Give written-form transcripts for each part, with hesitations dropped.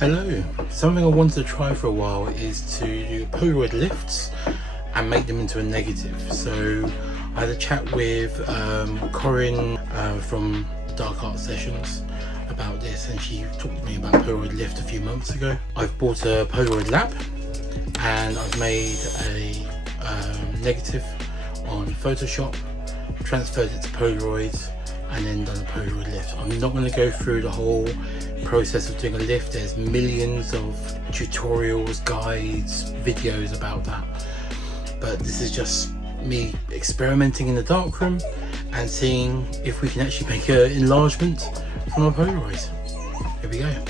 Hello, something I wanted to try for a while is to do Polaroid lifts and make them into a negative. So I had a chat with Corinne from Dark Art Sessions about this, and she talked to me about Polaroid Lift a few months ago. I've bought a Polaroid Lab and I've made a negative on Photoshop, transferred it to Polaroid, and then done a Polaroid lift. I'm not going to go through the whole process of doing a lift. There's millions of tutorials, guides, videos about that, but this is just me experimenting in the darkroom and seeing if we can actually make an enlargement from a Polaroid. Here we go.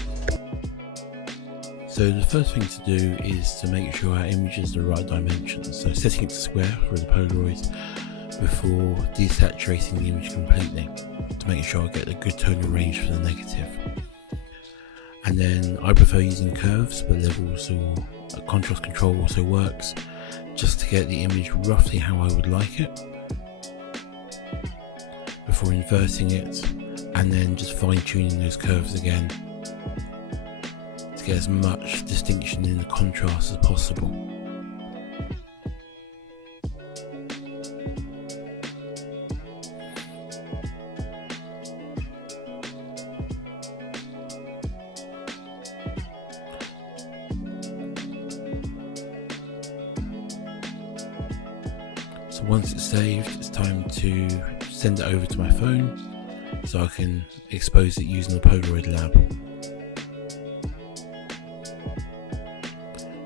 So the first thing to do is to make sure our image is the right dimensions. So setting it to square for the Polaroid before desaturating the image completely to make sure I get a good tonal range for the negative. And then I prefer using curves, but levels or contrast control also works, just to get the image roughly how I would like it before inverting it, and then just fine-tuning those curves again to get as much distinction in the contrast as possible. So once it's saved, it's time to send it over to my phone so I can expose it using the Polaroid Lab.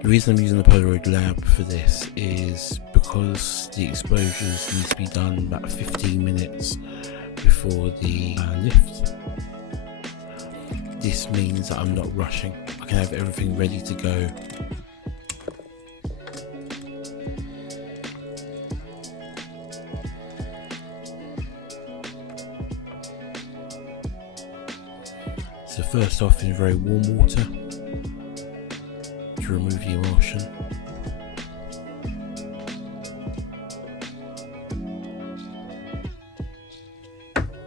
The reason I'm using the Polaroid Lab for this is because the exposures need to be done about 15 minutes before the lift. This means that I'm not rushing. I can have everything ready to go. So first off, in very warm water to remove the emulsion.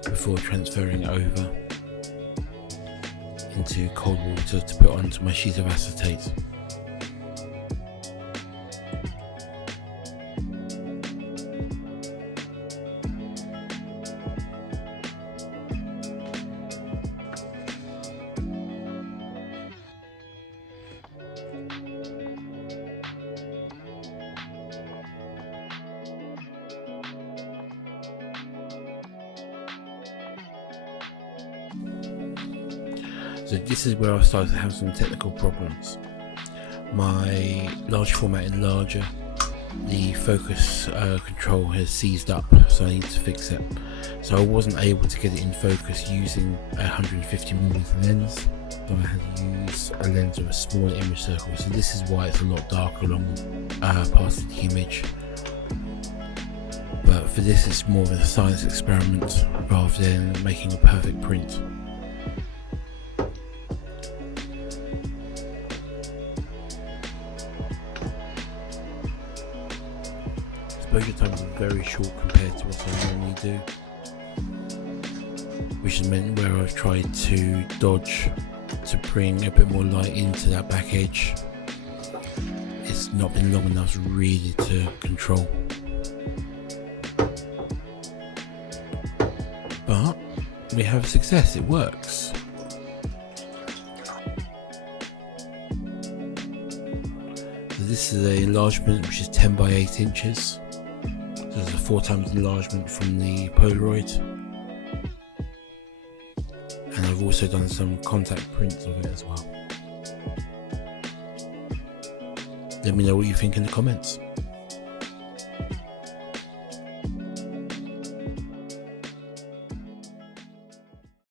Before transferring it over into cold water to put onto my sheet of acetate. So this is where I started to have some technical problems. My large format enlarger, the focus control has seized up, so I need to fix it. So I wasn't able to get it in focus using a 150mm lens, so I had to use a lens with a smaller image circle. So this is why it's a lot darker along parts of the image. But for this, it's more of a science experiment rather than making a perfect print. Exposure times are very short compared to what I normally do, which has meant where I've tried to dodge to bring a bit more light into that back edge, it's not been long enough really to control. But we have success, it works. So this is an enlargement which is 10 by 8 inches. So there's a 4 times enlargement from the Polaroid. And I've also done some contact prints of it as well. Let me know what you think in the comments.